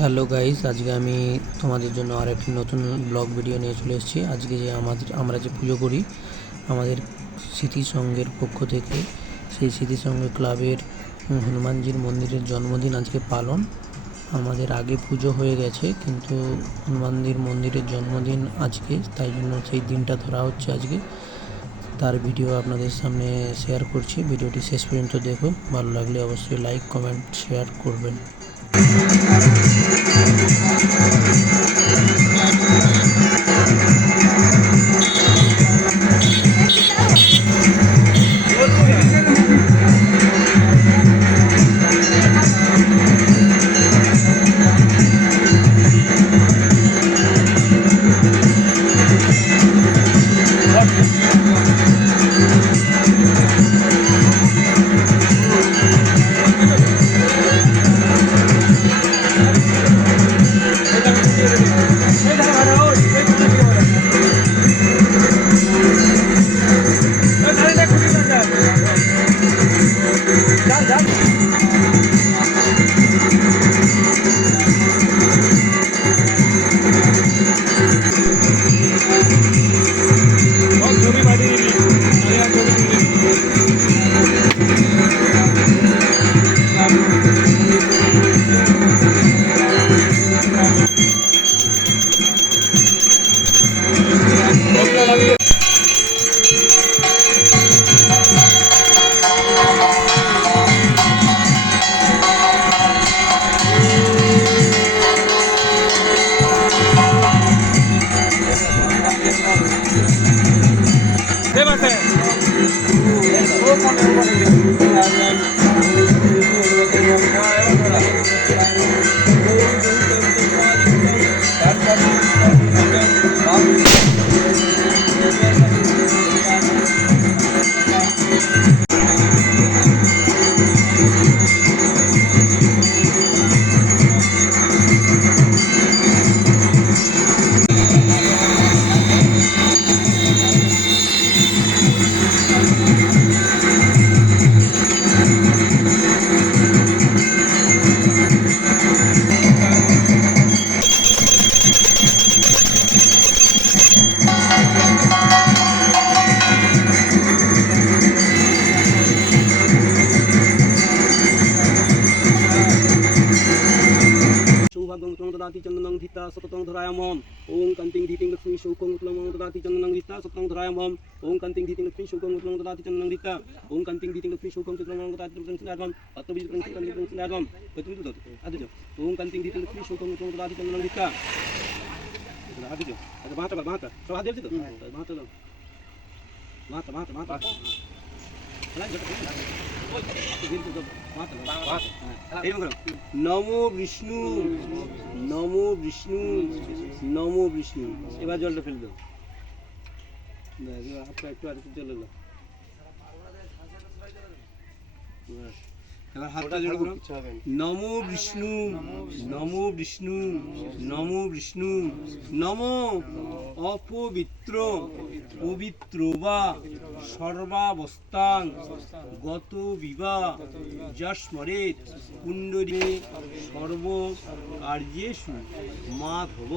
Hello guys, আজকে আমি তোমাদের জন্য আর একটি নতুন ব্লগ ভিডিও নিয়ে চলে এসেছি। আজকে যে আমরা যে পুজো করি আমাদের স্মৃতিসংঘের পক্ষ থেকে, সেই স্মৃতিসংঘ ক্লাবের হনুমানজির মন্দিরের জন্মদিন আজকে পালন। আমাদের আগে পুজো হয়ে গেছে, কিন্তু হনুমানজির মন্দিরের জন্মদিন আজকে, তাই জন্য সেই দিনটা ধরা হচ্ছে আজকে। তার ভিডিও আপনাদের সামনে শেয়ার করছি। ভিডিওটি শেষ পর্যন্ত দেখুন, ভালো লাগলে অবশ্যই লাইক, কমেন্ট, শেয়ার করবেন। ददाति चंदनं धिता सततं धरायामहम् ओं कान्तिं धीतिं लक्ष्मी शौकं उत्तमं ददाति चंदनं धिता सततं धरायामहम् ओं कान्तिं धीतिं लक्ष्मी शौकं उत्तमं ददाति चंदनं धिता ओं कान्तिं धीतिं लक्ष्मी शौकं उत्तमं ददाति चंदनं धिता अत्तबीज प्रंसि कान्तिं प्रंसि नागम कतुं दो आदि जो ओं कान्तिं धीतिं लक्ष्मी शौकं उत्तमं ददाति चंदनं धिता आदि जो अच्छा बात सब हाथ दे दो बात नमो विष्णु नमो विष्णु नमो विष्णु এবার জলটা ফেলে দাও হাতটা একটু আর একটু জল দাও এবার হাতটা জোড়া করো নমো বিষ্ণু নমো বিষ্ণু নমো বিষ্ণু নমো অপবিত্র পবিত্র বা সর্বাবস্থান গত বিবাহ যস্মরেত কুণ্ডলী সর্ব আর্যেষু মাধব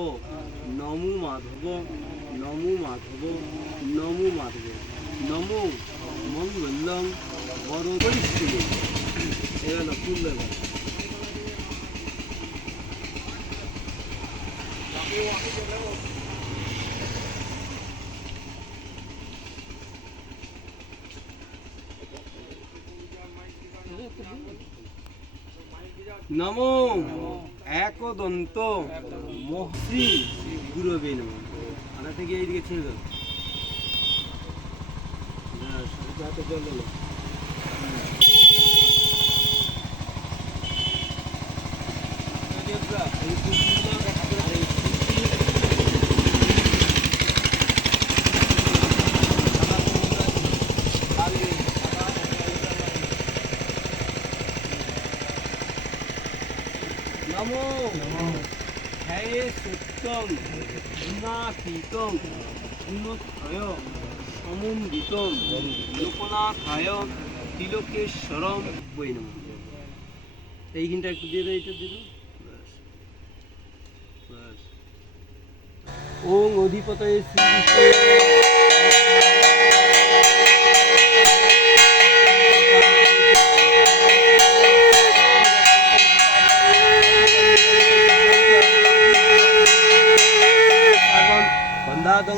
নমো মাধব নমো মাধব নমো মাধব নমো মঙ্গলং বরদরিষ্ঠে এরা ফুল নমো একদন্ত মহশ্রী গুরবে নমঃ আনা থেকে এইদিকে ছেড়ে দাও হাতে জল দিল नमो हे सुक्तं गुणातीतं गुणत्रय সমন্বিতম লোকনাথায় তিলকেশ্বরম বৈ নমঃ। এইখানটা একটু দিয়ে দাও, এইটা দিয়ে দাও। ওং অধিপতয়ে শ্রী বিষ্ণু বন্দাদং